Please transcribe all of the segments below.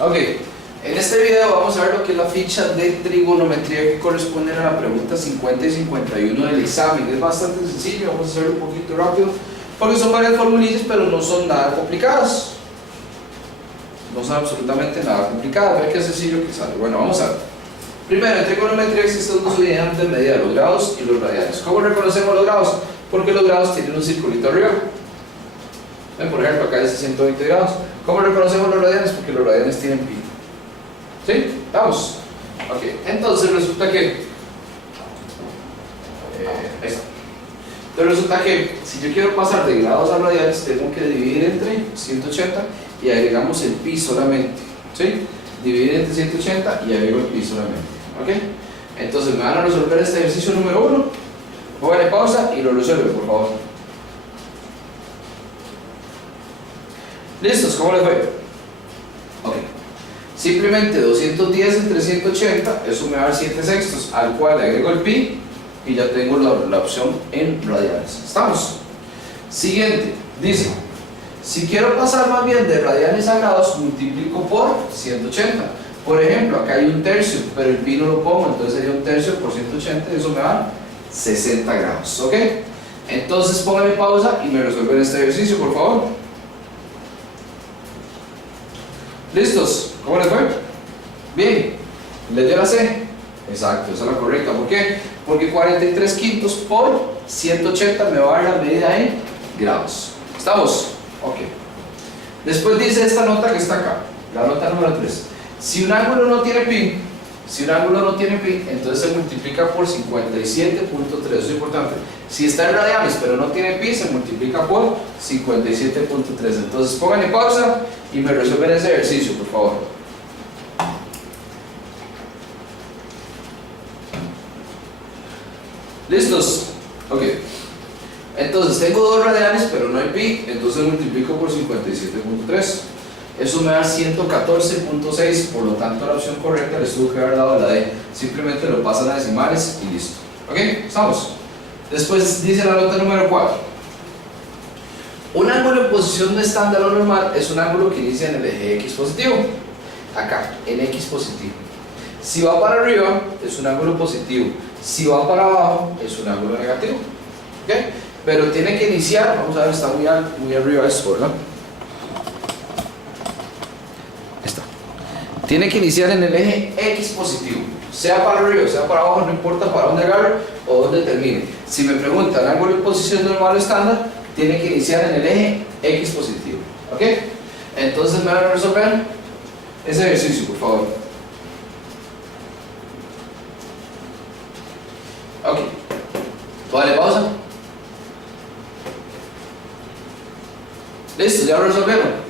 Ok, en este video vamos a ver lo que es la ficha de trigonometría que corresponde a la pregunta 50 y 51 del examen. Es bastante sencillo, vamos a hacerlo un poquito rápido porque son varias formulillas, pero no son nada complicadas. No son absolutamente nada complicadas. Vean qué sencillo que sale. Bueno, vamos a ver. Primero, en trigonometría existen dos unidades de medida, los grados y los radianes. ¿Cómo reconocemos los grados? Porque los grados tienen un circulito arriba. Por ejemplo, acá dice 120 grados. ¿Cómo reconocemos los radianes? Porque los radianes tienen pi. ¿Sí? Vamos. Ok, entonces resulta que ahí está. Entonces resulta que si yo quiero pasar de grados a radianes, tengo que dividir entre 180 y agregamos el pi solamente. ¿Sí? Dividir entre 180 y agrego el pi solamente. ¿Ok? Entonces me van a resolver este ejercicio número 1. Pónganle pausa y lo resuelven, por favor. ¿Listos? ¿Cómo les fue? Ok. Simplemente 210 entre 180, eso me va a dar 7 sextos, al cual le agrego el pi y ya tengo la opción en radianes. ¿Estamos? Siguiente, dice, si quiero pasar más bien de radianes a grados, multiplico por 180. Por ejemplo, acá hay un tercio, pero el pi no lo pongo, entonces sería un tercio por 180, eso me da 60 grados. ¿Ok? Entonces pónganme pausa y me resuelven este ejercicio, por favor. ¿Listos? ¿Cómo les fue? Bien. ¿Les dio la C? Exacto, esa es la correcta. ¿Por qué? Porque 43 quintos por 180 me va a dar la medida en grados. ¿Estamos? Ok. Después dice esta nota que está acá, la nota número 3. Si un ángulo no tiene pi, entonces se multiplica por 57.3. Eso es importante. Si está en radianes pero no tiene pi, se multiplica por 57.3. Entonces pónganle pausa y me resuelven ese ejercicio, por favor. ¿Listos? Ok. Entonces tengo 2 radianes pero no hay pi, entonces multiplico por 57.3. Eso me da 114.6, por lo tanto la opción correcta les tuvo que haber dado la D. Simplemente lo pasan a decimales y listo. ¿Ok? ¿Estamos? Después dice la nota número 4. Un ángulo en posición de estándar o normal es un ángulo que inicia en el eje X positivo. Acá, en X positivo. Si va para arriba, es un ángulo positivo. Si va para abajo, es un ángulo negativo. ¿Ok? Pero tiene que iniciar, vamos a ver, está muy arriba esto, ¿verdad? Tiene que iniciar en el eje X positivo, sea para arriba, sea para abajo, no importa para dónde agarre o dónde termine. Si me preguntan ángulo en posición normal o estándar, tiene que iniciar en el eje X positivo. ¿Ok? Entonces me van a resolver ese ejercicio, por favor. Ok. Vale, pausa. Listo, ya lo resolvieron.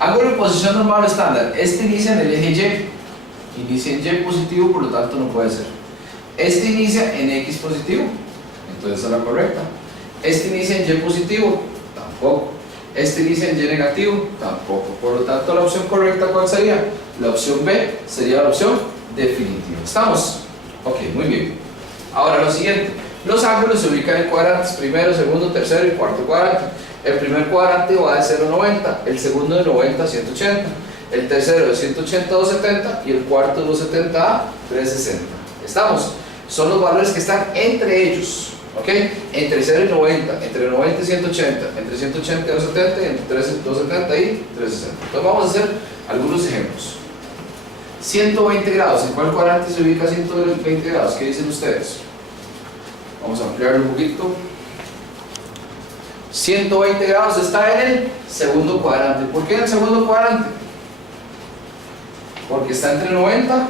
Ángulo en posición normal o estándar. Este inicia en el eje Y. Inicia en Y positivo, por lo tanto no puede ser. Este inicia en X positivo, entonces es la correcta. Este inicia en Y positivo, tampoco. Este inicia en Y negativo, tampoco. Por lo tanto la opción correcta, ¿cuál sería? La opción B sería la opción definitiva. ¿Estamos? Ok, muy bien. Ahora lo siguiente. Los ángulos se ubican en cuadrantes, primero, segundo, tercero y cuarto cuadrante. El primer cuadrante va de 0 a 90, el segundo de 90 a 180, el tercero de 180 a 270 y el cuarto de 270 a 360. ¿Estamos? Son los valores que están entre ellos, ¿ok? Entre 0 y 90, entre 90 y 180, entre 180 y 270 y entre 270 y 360. Entonces vamos a hacer algunos ejemplos. 120 grados, ¿en cuál cuadrante se ubica 120 grados? ¿Qué dicen ustedes? Vamos a ampliarlo un poquito. 120 grados está en el segundo cuadrante. ¿Por qué en el segundo cuadrante? Porque está entre 90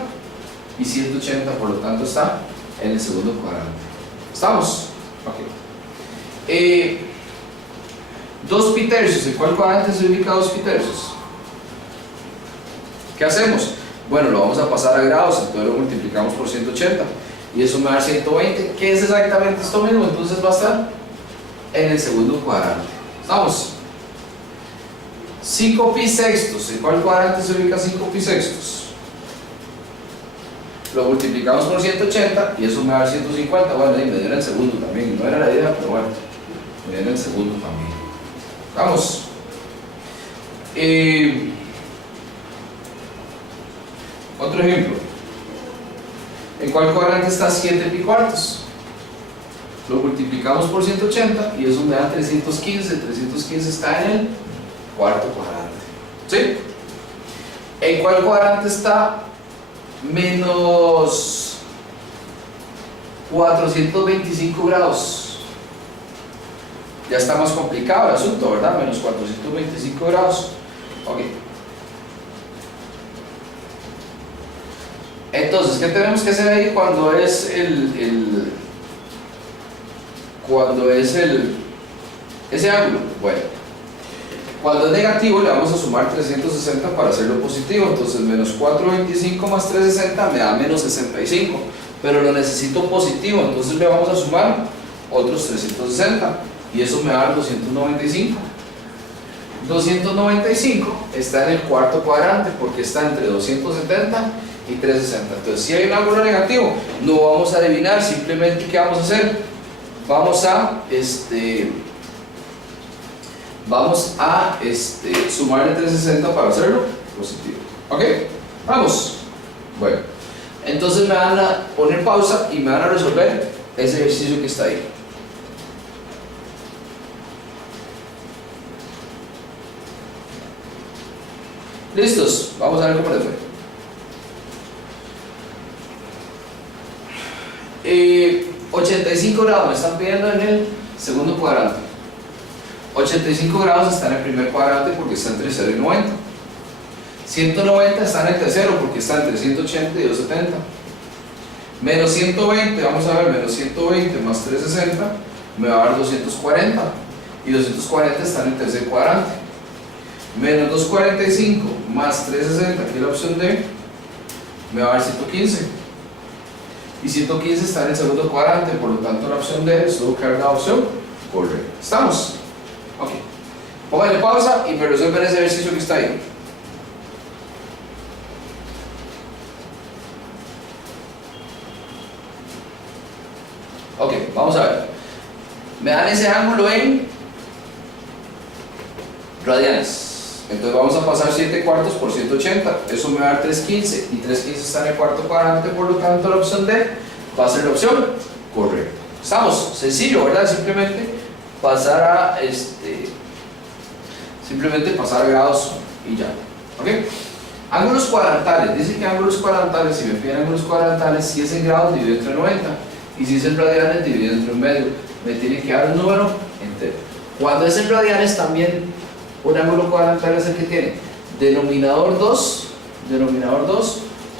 y 180, por lo tanto está en el segundo cuadrante. ¿Estamos? Ok. 2 pi tercios, ¿en cuál cuadrante se ubica 2 pi tercios? ¿Qué hacemos? Bueno, lo vamos a pasar a grados, entonces lo multiplicamos por 180 y eso me va a dar 120, que es exactamente esto mismo, entonces va a estar en el segundo cuadrante. ¿Estamos? 5 pi sextos, ¿en cuál cuadrante se ubica 5 pi sextos? Lo multiplicamos por 180 y eso me va a dar 150. Bueno, y me dio en el segundo también, no era la idea, pero bueno, me dio en el segundo también. Vamos. Otro ejemplo. ¿En cuál cuadrante está 7 pi cuartos? Lo multiplicamos por 180 y eso me da 315. 315 está en el cuarto cuadrante. ¿Sí? ¿En cuál cuadrante está menos 425 grados? Ya está más complicado el asunto, ¿verdad? Menos 425 grados. Ok. Entonces, ¿qué tenemos que hacer ahí cuando es ese ángulo? Bueno, cuando es negativo le vamos a sumar 360 para hacerlo positivo. Entonces, menos 425 más 360 me da menos 65, pero lo necesito positivo, entonces le vamos a sumar otros 360 y eso me va a dar 295. 295 está en el cuarto cuadrante porque está entre 270 y 360. Entonces, si hay un ángulo negativo, no vamos a adivinar, simplemente ¿qué vamos a hacer? Vamos a sumarle 360 para hacerlo positivo. ¿Ok? Vamos. Bueno, entonces me van a poner pausa y me van a resolver ese ejercicio que está ahí. ¿Listos? Vamos a ver cómo les fue. 85 grados me están pidiendo en el segundo cuadrante. 85 grados está en el primer cuadrante porque está entre 0 y 90. 190 está en el tercero porque está entre 180 y 270. Menos 120, vamos a ver, menos 120 más 360 me va a dar 240. Y 240 está en el tercer cuadrante. Menos 245 más 360, aquí la opción D, me va a dar 115. Y 115 está en el segundo cuadrante, por lo tanto la opción D es todo la opción correcta. ¿Estamos? Ok. Pónganle pausa y me resuelven ese ejercicio que está ahí. Ok, vamos a ver. Me dan ese ángulo en radianes. Entonces vamos a pasar 7 cuartos por 180, eso me va a dar 315 y 315 está en el cuarto cuadrante, por lo tanto la opción D va a ser la opción correcta. Estamos, sencillo, ¿verdad? Simplemente pasar pasar grados y ya. ¿Ok? Ángulos cuadrantales, dice que ángulos cuadrantales, si me piden ángulos cuadrantales, si es en grados dividido entre 90 y si es en radianes dividido entre un medio, me tiene que dar un número entero. Cuando es en radianes también un ángulo cuadrantal es el que tiene denominador 2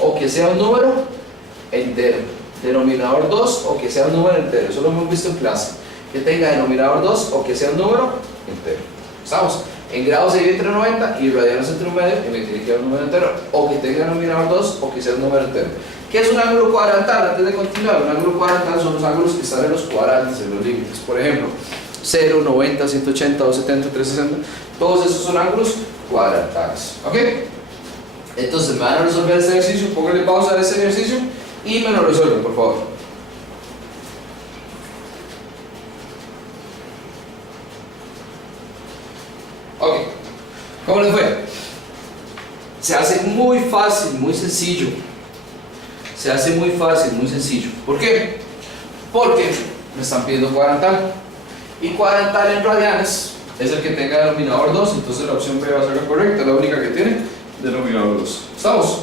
o que sea un número entero. Denominador 2 o que sea un número entero. Eso lo hemos visto en clase. Que tenga denominador 2 o que sea un número entero. ¿Estamos? En grados se divide entre 90 y radianes entre un medio y me tiene que dar un número entero. O que tenga denominador 2 o que sea un número entero. ¿Qué es un ángulo cuadrantal? Antes de continuar, un ángulo cuadrantal son los ángulos que están en los cuadrantes, en los límites. Por ejemplo, 0, 90, 180, 270, 360, todos esos son ángulos cuadrantales. ¿Ok? Entonces me van a resolver este ejercicio, pónganle pausa a ese ejercicio y me lo resuelven, por favor. Ok, ¿cómo les fue? Se hace muy fácil, muy sencillo. Se hace muy fácil, muy sencillo. ¿Por qué? Porque me están pidiendo cuadrantal. Y cuadrantal en radianes es el que tenga denominador 2, entonces la opción B va a ser la correcta, la única que tiene denominador 2. ¿Estamos?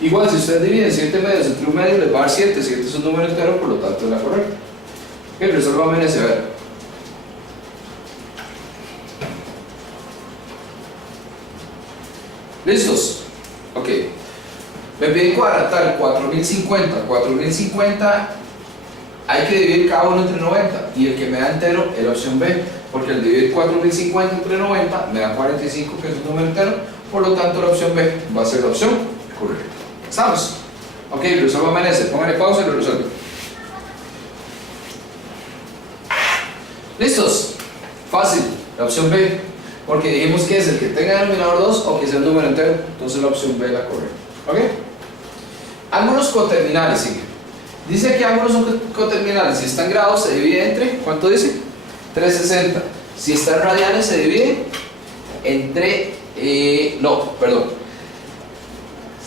Igual, si ustedes dividen 7 medios entre un medio, les va a dar 7. 7 es un número entero, por lo tanto es la correcta. Ok, resuelvan en ese ver. ¿Listos? Ok. Me piden cuadrantal 4050. 4050 hay que dividir cada uno entre 90 y el que me da entero es la opción B, porque al dividir 4050 entre 90 me da 45, que es un número entero, por lo tanto la opción B va a ser la opción correcta. ¿Estamos? Ok, resuelvan en ese, pónganle pausa y lo resuelven. ¿Listos? Fácil, la opción B, porque dijimos que es el que tenga denominador 2 o que sea un número entero, entonces la opción B es la correcta. ¿Ok? Ángulos coterminales, sigue. Dice que ángulos coterminales, si está en grados se divide entre, ¿cuánto dice? 360. Si está en radianes se divide entre,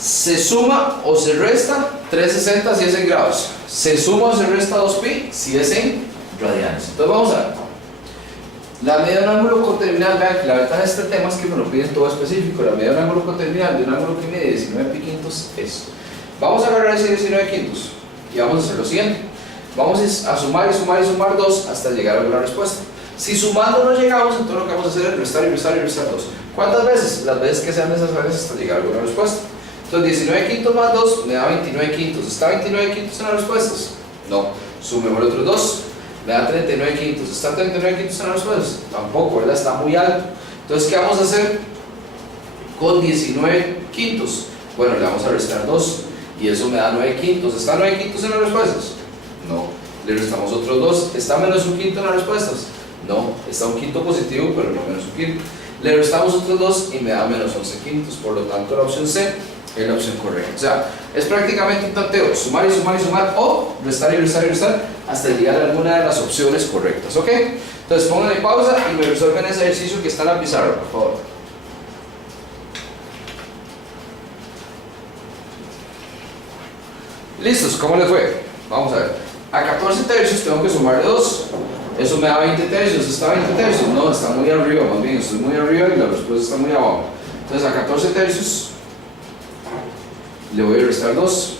Se suma o se resta 360 si es en grados. Se suma o se resta 2pi si es en radianes. Entonces vamos a ver. La medida de un ángulo coterminal, vean que la ventaja de este tema es que me lo piden todo específico. La medida de un ángulo coterminal de un ángulo que mide 19 pi quintos es. Vamos a agarrar ese 19 quintos y vamos a hacer lo siguiente. Vamos a sumar y sumar y sumar 2 hasta llegar a alguna respuesta. Si sumando no llegamos, entonces lo que vamos a hacer es restar y restar y restar 2. ¿Cuántas veces? Las veces que sean necesarias hasta llegar a alguna respuesta. Entonces 19 quintos más 2 me da 29 quintos. ¿Está 29 quintos en las respuestas? No. Sumemos los otros 2. Me da 39 quintos. ¿Está 39 quintos en las respuestas? Tampoco, ¿verdad? Está muy alto. Entonces, ¿qué vamos a hacer con 19 quintos? Bueno, le vamos a restar 2 y eso me da 9 quintos. ¿Está 9 quintos en las respuestas? No. Le restamos otros 2. ¿Está menos un quinto en las respuestas? No. Está un quinto positivo, pero no menos un quinto. Le restamos otros 2 y me da menos 11 quintos. Por lo tanto, la opción C es la opción correcta. O sea, es prácticamente un tanteo, sumar y sumar y sumar o restar y restar y restar hasta llegar a alguna de las opciones correctas, ¿ok? Entonces pónganle pausa y me resuelven ese ejercicio que está en la pizarra, por favor. ¿Listos? ¿Cómo les fue? Vamos a ver. A 14 tercios tengo que sumarle 2. Eso me da 20 tercios. ¿Está 20 tercios? No, está muy arriba, más bien, estoy muy arriba y la respuesta está muy abajo. Entonces a 14 tercios le voy a restar 2.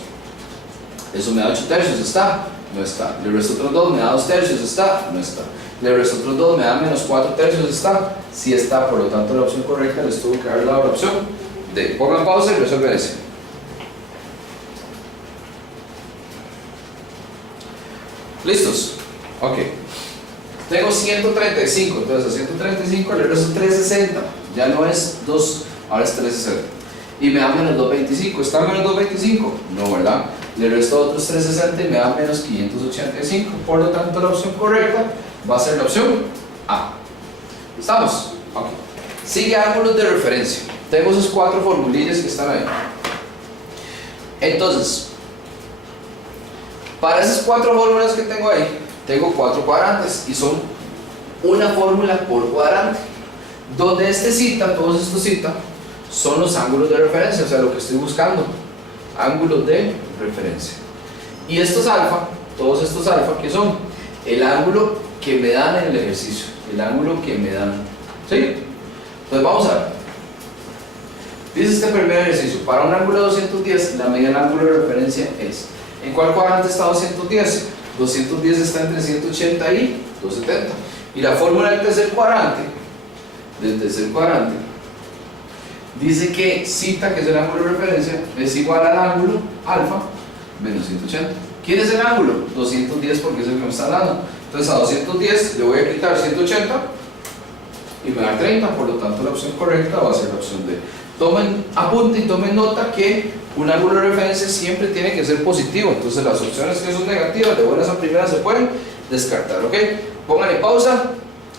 Eso me da 8 tercios, ¿está? No está. Le resto otros 2, me da 2 tercios, ¿está? No está. Le resto otros 2, me da menos 4 tercios, ¿está? Sí está, por lo tanto la opción correcta les tuvo que haber dado la opción D. Pongan pausa y resuelven ese. ¿Listos? Ok. Tengo 135, entonces a 135 le resto 360. Ya no es 2, ahora es 360. Y me da menos 225. ¿Está menos 225? No, ¿verdad? Le resto otros 360 y me da menos 585. Por lo tanto, la opción correcta va a ser la opción A. ¿Estamos? Ok. Sigue ángulos de referencia. Tengo esos 4 formulillas que están ahí. Entonces, para esas 4 fórmulas que tengo ahí, tengo 4 cuadrantes y son una fórmula por cuadrante. Donde este cita, todos estos cita, son los ángulos de referencia, o sea, lo que estoy buscando, ángulos de referencia. Y estos alfa, todos estos alfa, que son el ángulo que me dan en el ejercicio, el ángulo que me dan, ¿sí? Entonces vamos a ver. Dice este primer ejercicio, para un ángulo de 210, la medida del ángulo de referencia es, ¿en cuál cuadrante está 210? 210 está entre 180 y 270. Y la fórmula del tercer cuadrante, dice que cita, que es el ángulo de referencia, es igual al ángulo alfa menos 180. ¿Quién es el ángulo? 210, porque es el que me está dando. Entonces a 210 le voy a quitar 180 y me da 30, por lo tanto la opción correcta va a ser la opción D. Tomen apunte y tomen nota que un ángulo de referencia siempre tiene que ser positivo, entonces las opciones que son negativas, de buenas a primeras, se pueden descartar, ¿ok? Pónganle pausa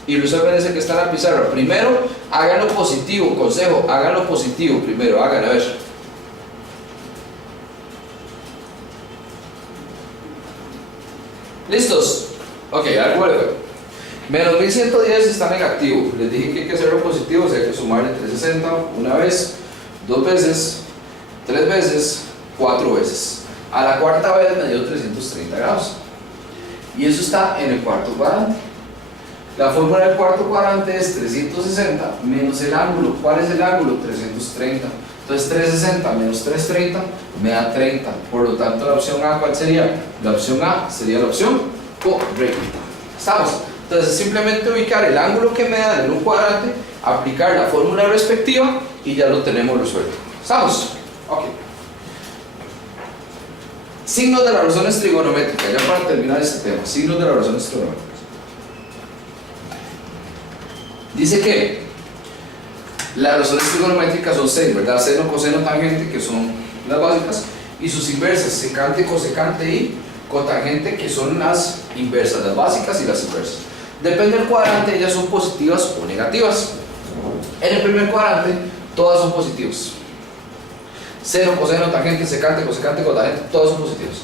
y resuelven ese que está en la pizarra. Primero, háganlo positivo, consejo, háganlo positivo primero, a ver. ¿Listos? Ok, algo de menos 1110 está negativo. Les dije que hay que hacerlo positivo, o sea, hay que sumarle 360 una vez, 2 veces, 3 veces, 4 veces. A la cuarta vez me dio 330 grados. Y eso está en el cuarto cuadrante. La fórmula del cuarto cuadrante es 360 menos el ángulo. ¿Cuál es el ángulo? 330. Entonces 360 menos 330 me da 30. Por lo tanto, la opción A, ¿cuál sería? La opción A sería la opción correcta. ¿Estamos? Entonces simplemente ubicar el ángulo que me dan en un cuadrante, aplicar la fórmula respectiva y ya lo tenemos resuelto. ¿Estamos? Ok. Signos de las razones trigonométricas, ya para terminar este tema. Signos de las razones trigonométricas. Dice que las razones trigonométricas son 6, ¿verdad? Seno, coseno, tangente, que son las básicas, y sus inversas, secante, cosecante y cotangente, que son las inversas, las básicas y las inversas. Depende del cuadrante, ellas son positivas o negativas. En el primer cuadrante, todas son positivas. Seno, coseno, tangente, secante, cosecante, cotangente, todas son positivas.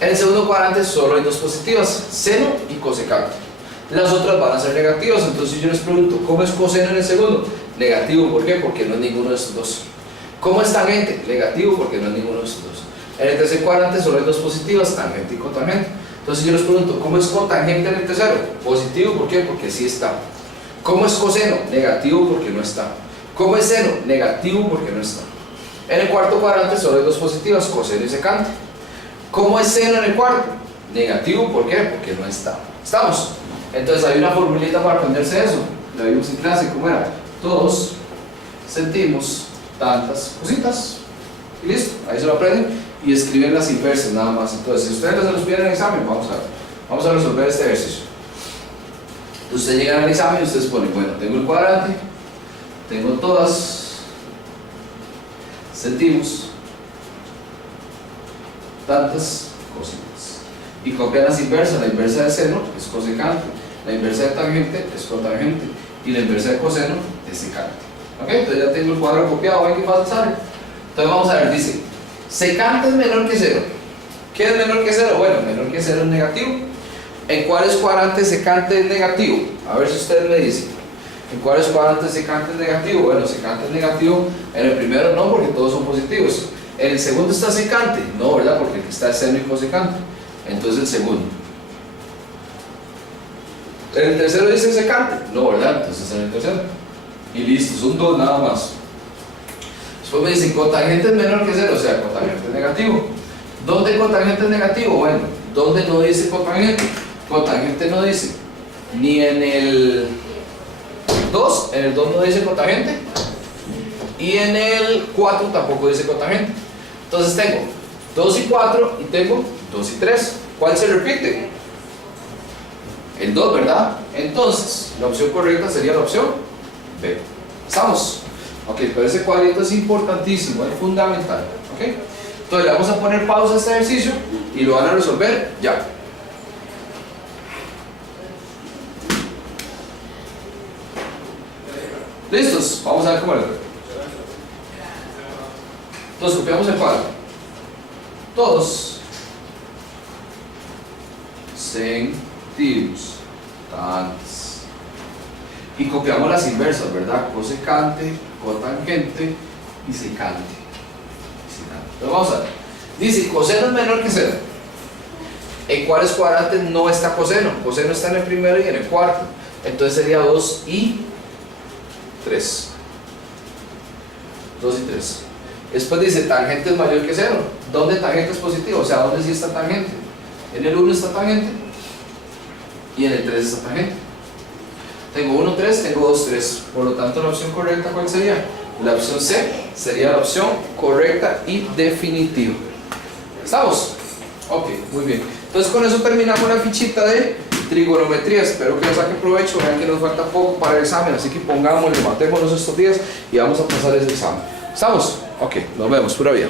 En el segundo cuadrante solo hay 2 positivas, seno y cosecante. Las otras van a ser negativas, entonces yo les pregunto, ¿cómo es coseno en el segundo? Negativo, ¿por qué? Porque no es ninguno de estos dos. ¿Cómo es tangente? Negativo porque no es ninguno de estos dos. En el tercer cuadrante solo hay dos positivas, tangente y cotangente. Entonces yo les pregunto, ¿cómo es cotangente en el tercero? Positivo, ¿por qué? Porque sí está. ¿Cómo es coseno? Negativo porque no está. ¿Cómo es seno? Negativo porque no está. En el cuarto cuadrante solo hay dos positivas, coseno y secante. ¿Cómo es seno en el cuarto? Negativo, ¿por qué? Porque no está. ¿Estamos? Entonces hay una formulita para aprenderse eso. La vimos en clase, ¿cómo era? Todos sentimos tantas cositas. Y listo, ahí se lo aprenden y escriben las inversas nada más. Entonces, si ustedes se los piden en el examen, vamos a resolver este ejercicio. Entonces, ustedes llegan al examen y ustedes ponen, bueno, tengo el cuadrante, tengo todas, sentimos tantas cositas. Y copian las inversas. La inversa de seno es cosecante, la inversa de tangente es cotangente y la inversa de coseno es secante. ¿Ok? Entonces ya tengo el cuadro copiado, ¿ven qué fácil sale? Entonces vamos a ver, dice, secante es menor que cero. ¿Qué es menor que cero? Bueno, menor que cero es negativo. ¿En cuáles cuadrantes secante es negativo? A ver si ustedes me dicen. ¿En cuáles cuadrantes secante es negativo? Bueno, secante es negativo en el primero no, porque todos son positivos. ¿En el segundo está secante? No, ¿verdad? Porque aquí está seno y cosecante. Entonces el segundo. ¿En el tercero dice secante? No, ¿verdad? Entonces en el tercero. Y listo, son dos nada más. Después me dicen cotangente es menor que cero, o sea, cotangente es negativo. ¿Dónde cotangente es negativo? Bueno, ¿dónde no dice cotangente? Cotangente no dice ni en el 2, en el 2 no dice cotangente, y en el 4 tampoco dice cotangente. Entonces tengo 2 y 4 y tengo 2 y 3. ¿Cuál se repite? El 2, ¿verdad? Entonces, la opción correcta sería la opción B. ¿Estamos? Ok, pero ese cuadrito es importantísimo, es fundamental. ¿Ok? Entonces le vamos a poner pausa a este ejercicio y lo van a resolver ya. ¿Listos? Vamos a ver cómo lo veo. Entonces copiamos el cuadro. Todos sentimos tantas. Y copiamos las inversas, ¿verdad? Cosecante, cotangente y secante. Entonces vamos a ver. Dice, coseno es menor que cero. ¿En cuáles cuadrantes no está coseno? Coseno está en el primero y en el cuarto. Entonces sería 2 y 3. 2 y 3. Después dice, tangente es mayor que cero. ¿Dónde tangente es positivo? O sea, ¿dónde sí está tangente? En el 1 está tangente y en el 3 está tangente. Tengo 1, 3, tengo 2, 3. Por lo tanto, la opción correcta, ¿cuál sería? La opción C sería la opción correcta y definitiva. ¿Estamos? Ok, muy bien. Entonces con eso terminamos la fichita de trigonometría. Espero que nos saquen provecho. Vean que nos falta poco para el examen, así que pongámosle, matémonos estos días y vamos a pasar ese examen. ¿Estamos? Ok, nos vemos, pura vida.